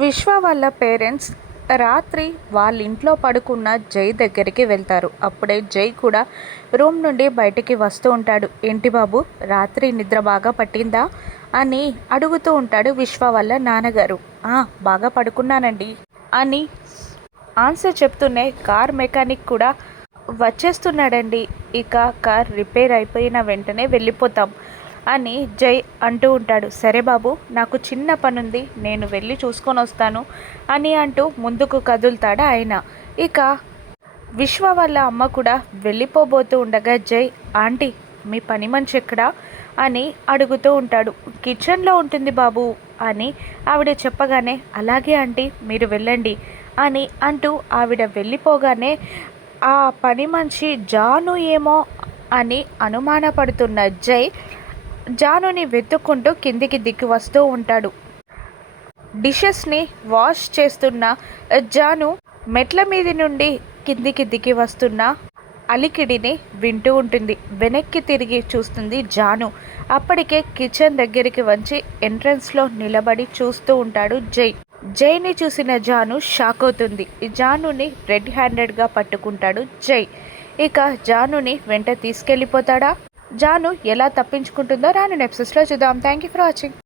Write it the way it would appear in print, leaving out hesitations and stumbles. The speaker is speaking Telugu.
విశ్వ వాళ్ళ పేరెంట్స్ రాత్రి వాళ్ళ ఇంట్లో పడుకున్న జై దగ్గరికి వెళ్తారు. అప్పుడే జై కూడా రూమ్ నుండి బయటికి వస్తూ ఉంటాడు. ఏంటి బాబు, రాత్రి నిద్ర బాగా పట్టిందా అని అడుగుతూ ఉంటాడు విశ్వ వాళ్ళ నాన్నగారు. బాగా పడుకున్నానండి అని ఆన్సర్ చెప్తూనే కార్ మెకానిక్ కూడా వచ్చేస్తున్నాడండి. ఇక కార్ రిపేర్ అయిపోయిన వెంటనే వెళ్ళిపోతాం అని జై అంటూ ఉంటాడు. సరే బాబు, నాకు చిన్న పనుంది, నేను వెళ్ళి చూసుకొని వస్తాను అని అంటూ ముందుకు కదులుతాడు ఆయన. ఇక విశ్వ వాళ్ళ అమ్మ కూడా వెళ్ళిపోబోతూ ఉండగా జై, ఆంటీ మీ పని మనిషి ఎక్కడా అని అడుగుతూ ఉంటాడు. కిచెన్లో ఉంటుంది బాబు అని ఆవిడ చెప్పగానే, అలాగే ఆంటీ మీరు వెళ్ళండి అని అంటూ ఆవిడ వెళ్ళిపోగానే ఆ పని మనిషి జాను ఏమో అని అనుమానపడుతున్న జై జానుని వెతుక్కుంటూ కిందికి దిగి వస్తూ ఉంటాడు. డిషెస్ని వాష్ చేస్తున్న జాను మెట్ల మీది నుండి కిందికి దిగి వస్తున్న అలికిడిని వింటూ ఉంటుంది. వెనక్కి తిరిగి చూస్తుంది జాను. అప్పటికే కిచెన్ దగ్గరికి వచ్చి ఎంట్రన్స్లో నిలబడి చూస్తూ ఉంటాడు జై. జైని చూసిన జాను షాక్ అవుతుంది. జానుని రెడ్ హ్యాండెడ్గా పట్టుకుంటాడు జై. ఇక జానుని వెంట తీసుకెళ్ళిపోతాడా? జాను ఎలా తప్పించుకుంటుందో రాను ఎపిసోడ్స్లో చూద్దాం. Thank you for watching.